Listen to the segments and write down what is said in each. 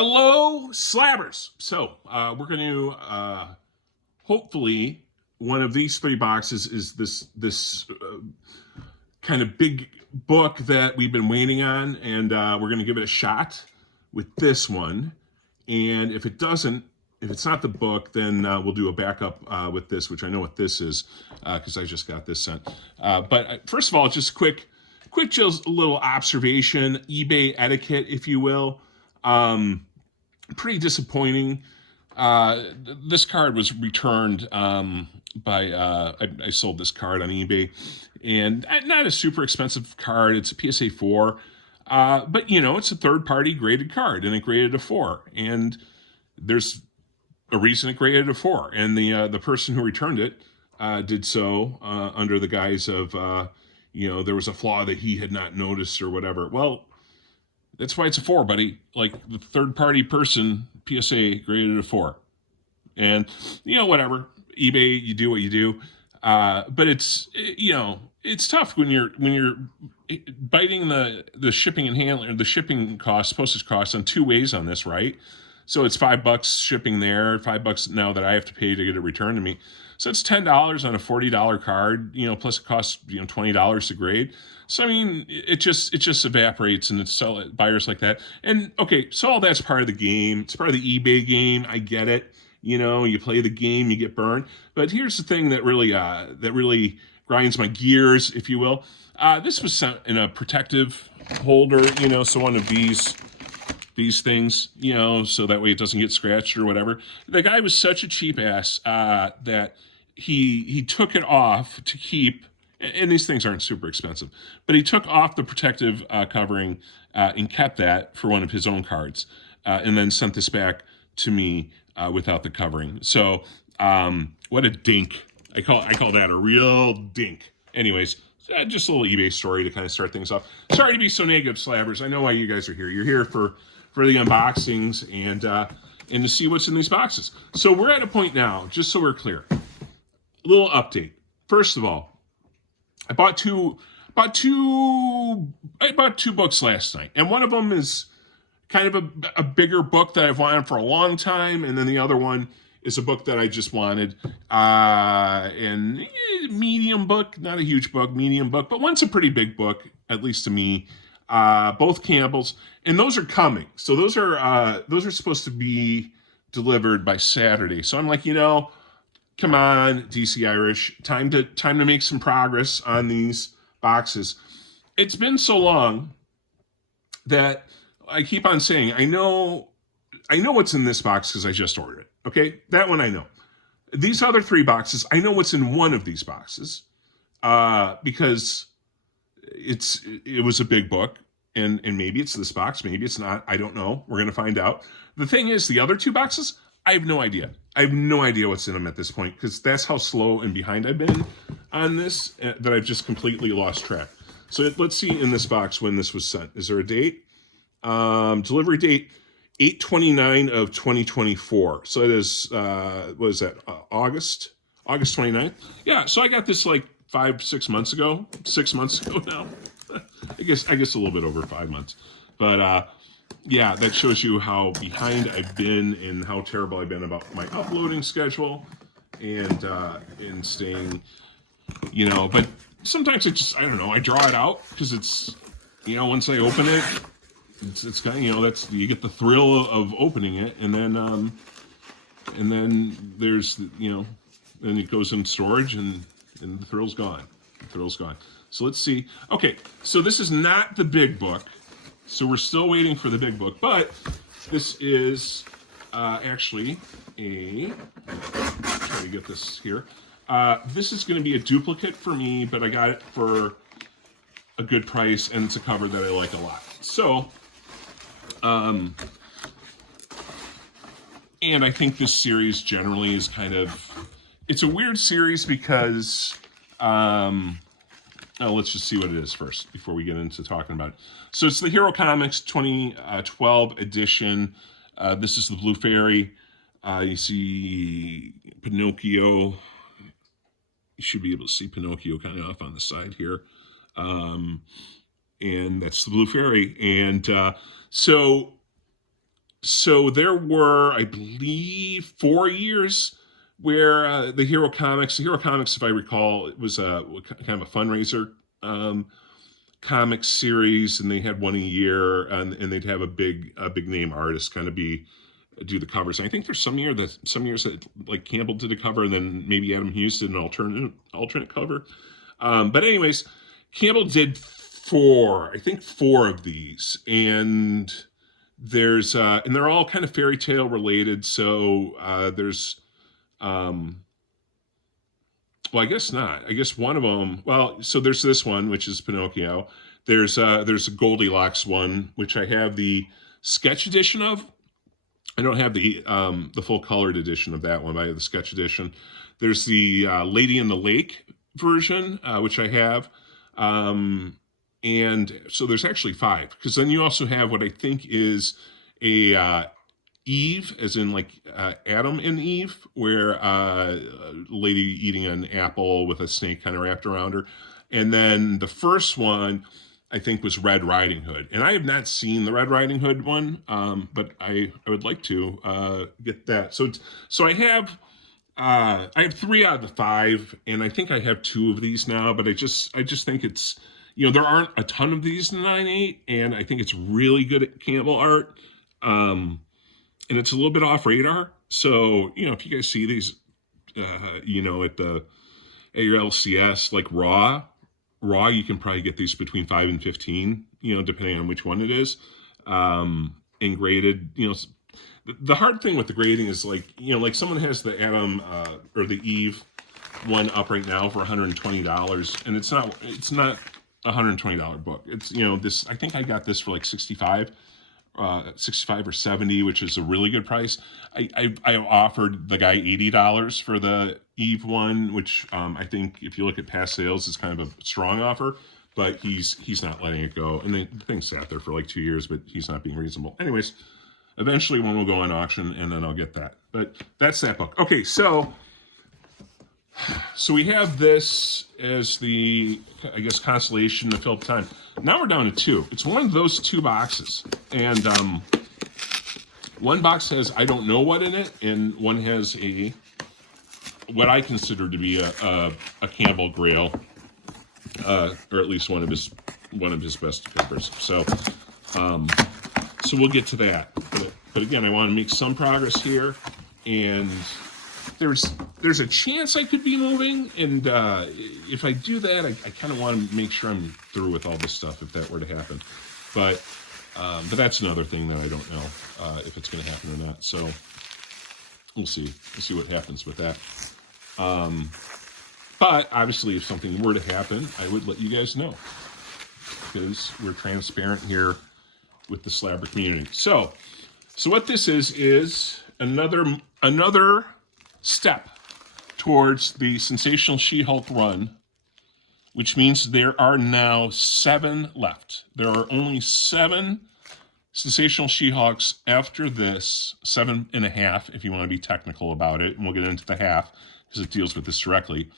Hello, Slabbers. So we're going to hopefully one of these three boxes is this kind of big book that we've been waiting on, and we're going to give it a shot with this one. And if it's not the book, then we'll do a backup with this, which I know what this is because I just got this sent. But first of all, just quick, just a little observation, eBay etiquette, if you will. Pretty disappointing. This card was returned by I sold this card on eBay, and not a super expensive card. It's a PSA 4, but it's a third-party graded card, and it graded a 4, and there's a reason it graded a 4, and the person who returned it did so under the guise of there was a flaw that he had not noticed or whatever. Well, that's why it's a 4, buddy. Like, the third-party person, PSA, graded a 4. And, whatever. eBay, you do what you do. But it's tough when you're biting the shipping and handling, the shipping costs, postage costs on two ways on this, right? So it's $5 shipping there, $5 now that I have to pay to get it returned to me. So it's $10 on a $40 card, plus it costs, $20 to grade. So, I mean, it just evaporates, and it's buyers like that. And, okay, so all that's part of the game. It's part of the eBay game. I get it. You play the game, you get burned. But here's the thing that really grinds my gears, if you will. This was sent in a protective holder, so one of these things, so that way it doesn't get scratched or whatever. The guy was such a cheap ass that he took it off to keep, and these things aren't super expensive, but he took off the protective covering and kept that for one of his own cards, and then sent this back to me without the covering. So what a dink. I call that a real dink. Anyways, just a little eBay story to kind of start things off. Sorry to be so negative, Slabbers. I know why you guys are here. You're here for the unboxings and to see what's in these boxes. So we're at a point now, just so we're clear. A little update. First of all, I bought two books last night, and one of them is kind of a bigger book that I've wanted for a long time, and then the other one is a book that I just wanted, and medium book, not a huge book, medium book, but one's a pretty big book, at least to me. Both Campbells, and those are coming. So those are supposed to be delivered by Saturday. So I'm like, come on, DC Irish, time to make some progress on these boxes. It's been so long that I keep on saying, I know what's in this box because I just ordered it. Okay, that one I know. These other three boxes, I know what's in one of these boxes because it was a big book, and maybe it's this box, maybe it's not. I don't know. We're gonna find out. The thing is, the other two boxes, I have no idea. I have no idea what's in them at this point because that's how slow and behind I've been on this that I've just completely lost track. So let's see in this box when this was sent. Is there a date? Delivery date 8/29 of 2024. So it is what is that? August 29th. Yeah. So I got this like 6 months ago. 6 months ago now. I guess a little bit over 5 months. But yeah, that shows you how behind I've been and how terrible I've been about my uploading schedule and staying, but sometimes I don't know, I draw it out because it's, once I open it, it's kind of, that's, you get the thrill of opening it, and then there's, then it goes in storage and the thrill's gone. So let's see. Okay, so this is not the big book. So we're still waiting for the big book, but this is actually try to get this here. This is going to be a duplicate for me, but I got it for a good price, and it's a cover that I like a lot. So, and I think this series generally is it's a weird series because, let's just see what it is first before we get into talking about it. So it's the Hero Comics 2012 edition. This is the Blue Fairy. You see Pinocchio. You should be able to see Pinocchio kind of off on the side here. And that's the Blue Fairy. And so So there were, I believe, 4 years where the Hero Comics, if I recall, it was a kind of a fundraiser comic series, and they had one a year, and they'd have a big name artist kind of do the covers. And I think there's some years that like Campbell did a cover, and then maybe Adam Hughes did an alternate cover. But anyways, Campbell did four of these, and and they're all kind of fairy tale related. So there's well, I guess not. I guess one of them. Well, so there's this one, which is Pinocchio. There's a Goldilocks one, which I have the sketch edition of. I don't have the full colored edition of that one, but I have the sketch edition. There's the Lady in the Lake version, which I have. And so there's actually 5, because then you also have what I think is a Eve, as in like Adam and Eve, where a lady eating an apple with a snake kind of wrapped around her. And then the first one, I think, was Red Riding Hood. And I have not seen the Red Riding Hood one, but I would like to get that. So I have 3 out of the 5, and I think I have 2 of these now, but I just think it's, there aren't a ton of these in 9/8, and I think it's really good at Campbell art. And it's a little bit off radar. So, if you guys see these, at your LCS, like raw, you can probably get these between 5 and 15, depending on which one it is. And graded, the hard thing with the grading is like someone has the Adam or the Eve one up right now for $120, and it's not a $120 book. It's, this, I think I got this for like 65 or 70, which is a really good price. I offered the guy $80 for the Eve one, which I think if you look at past sales is kind of a strong offer, but he's not letting it go. And the thing sat there for like 2 years, but he's not being reasonable. Anyways, eventually one will go on auction, and then I'll get that. But that's that book. Okay, so we have this as the, I guess, consolation to fill up time. Now we're down to 2. It's one of those 2 boxes. And one box has I don't know what in it, and one has what I consider to be a Campbell Grail, or at least one of his best covers. So we'll get to that. But again, I want to make some progress here, and there's a chance I could be moving, and if I do that, I kind of want to make sure I'm through with all this stuff if that were to happen. But that's another thing that I don't know if it's going to happen or not. So we'll see. We'll see what happens with that. But obviously, if something were to happen, I would let you guys know, because we're transparent here with the Slabber community. So what this is another step towards the Sensational She-Hulk run, which means there are now 7 left. There are only 7 Sensational She-Hulks after this, 7.5 if you want to be technical about it, and we'll get into the half because it deals with this directly.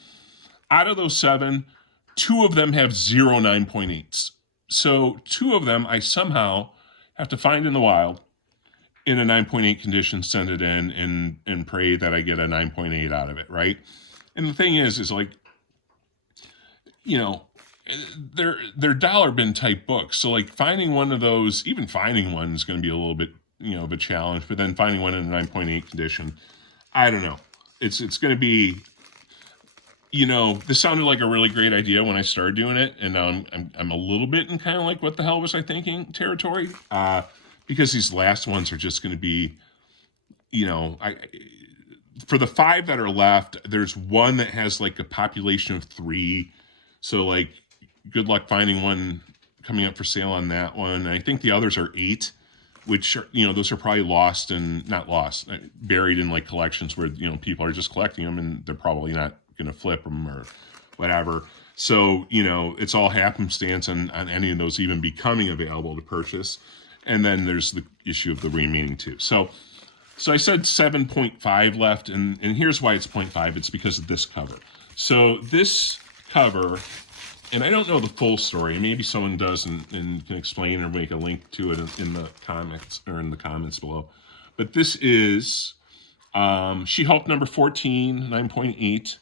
Out of those 7, 2 of them have 0 9.8s. So 2 of them I somehow have to find in the wild in a 9.8 condition, send it in, and pray that I get a 9.8 out of it, right? And the thing is like, they're dollar bin type books. So like finding one of those, even finding one is going to be a little bit, of a challenge, but then finding one in a 9.8 condition, I don't know. It's going to be, this sounded like a really great idea when I started doing it, and now I'm a little bit in kind of like, what the hell was I thinking territory? Because these last ones are just going to be, for the 5 that are left, there's one that has like a population of 3. So like, good luck finding one coming up for sale on that one. And I think the others are 8, which are, those are probably buried in like collections where, people are just collecting them, and they're probably not going to flip them or whatever. So, it's all happenstance on any of those even becoming available to purchase. And then there's the issue of the remaining 2. So I said 7.5 left, and here's why it's 0.5. It's because of this cover. So this cover and I don't know the full story. Maybe someone does and can explain or make a link to it in the comments or in the comments below. But this is She-Hulk number 14, 9.8.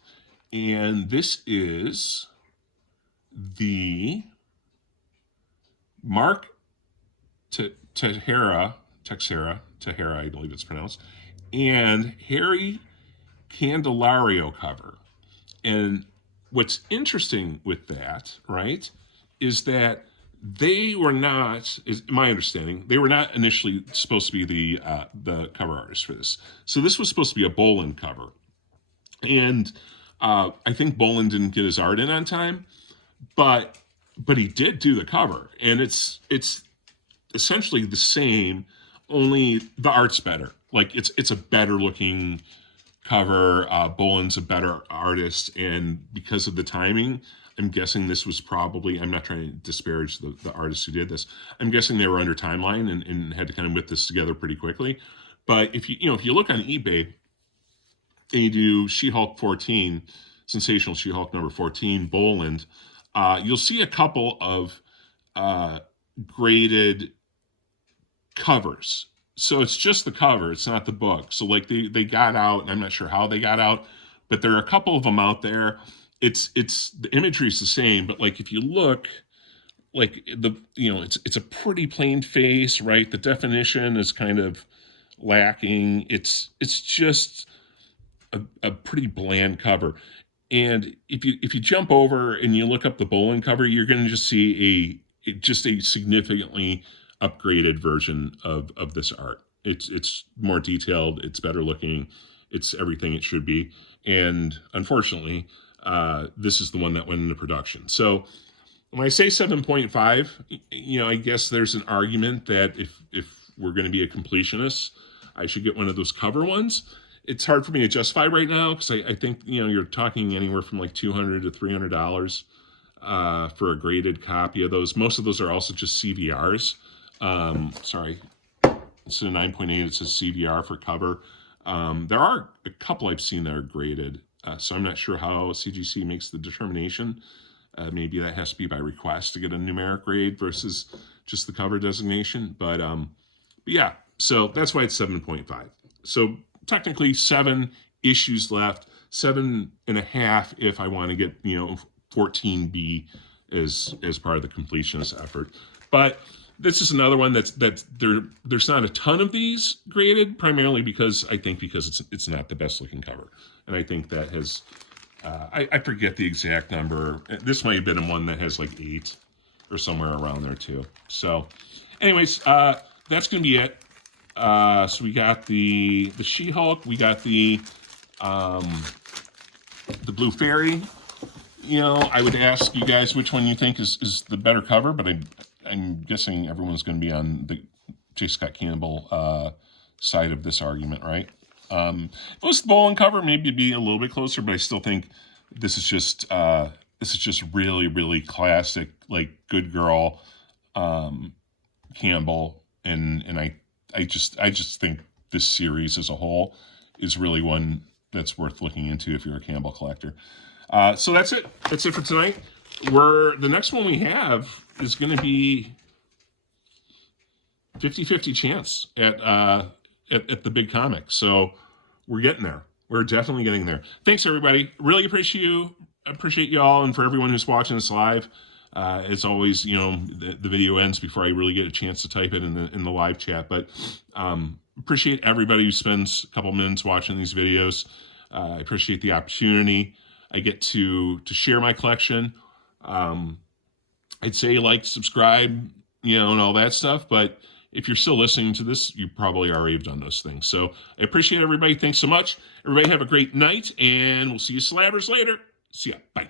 And this is the Mark Texeira, I believe it's pronounced, and Harry Candelario cover. And what's interesting with that, right, is that they were not, is my understanding, they were not initially supposed to be the cover artist for this. So this was supposed to be a Boland cover. And I think Boland didn't get his art in on time, but he did do the cover. And it's essentially the same, only the art's better. Like it's a better looking cover. Boland's a better artist, and because of the timing, I'm guessing this was probably, I'm not trying to disparage the artists who did this, I'm guessing they were under timeline and had to kind of whip this together pretty quickly. But if you look on eBay and you do She-Hulk 14, Sensational She-Hulk number 14, Boland, you'll see a couple of graded covers. So it's just the cover, it's not the book. So like they got out, and I'm not sure how they got out, but there are a couple of them out there. It's the imagery is the same, but like if you look, like it's a pretty plain face, right? The definition is kind of lacking. It's just a pretty bland cover. And if you jump over and you look up the Boland cover, you're going to just see a significantly upgraded version of this art. It's more detailed, it's better looking, it's everything it should be. And unfortunately, this is the one that went into production. So when I say 7.5, I guess there's an argument that if we're going to be a completionist, I should get one of those cover ones. It's hard for me to justify right now because I think you're talking anywhere from like $200 to $300 for a graded copy of those. Most of those are also just CVRs. Sorry, instead of 9.8, it says CVR for cover. There are a couple I've seen that are graded, so I'm not sure how CGC makes the determination. Maybe that has to be by request to get a numeric grade versus just the cover designation. But yeah, so that's why it's 7.5. So technically 7 issues left, 7.5 if I want to get 14B as part of the completionist effort. But this is another one that's there's not a ton of these graded, primarily because it's not the best looking cover, and I think that has I forget the exact number. This might have been one that has like 8 or somewhere around there too. So, anyways, that's gonna be it. So we got the She-Hulk, we got the Blue Fairy. I would ask you guys which one you think is the better cover, but I'm guessing everyone's going to be on the J. Scott Campbell side of this argument, right? If it was the Boland cover, maybe it'd be a little bit closer, but I still think this is just really, really classic, like good girl Campbell, and I just think this series as a whole is really one that's worth looking into if you're a Campbell collector. So that's it. That's it for tonight. The next one we have is going to be 50-50 chance at the big comic. So we're getting there. We're definitely getting there. Thanks, everybody. Really appreciate you all, and for everyone who's watching this live. As always, the video ends before I really get a chance to type it in the live chat. But appreciate everybody who spends a couple minutes watching these videos. I appreciate the opportunity I get to share my collection. I'd say like, subscribe, and all that stuff. But if you're still listening to this, you probably already have done those things. So I appreciate everybody. Thanks so much. Everybody have a great night, and we'll see you slabbers later. See ya. Bye.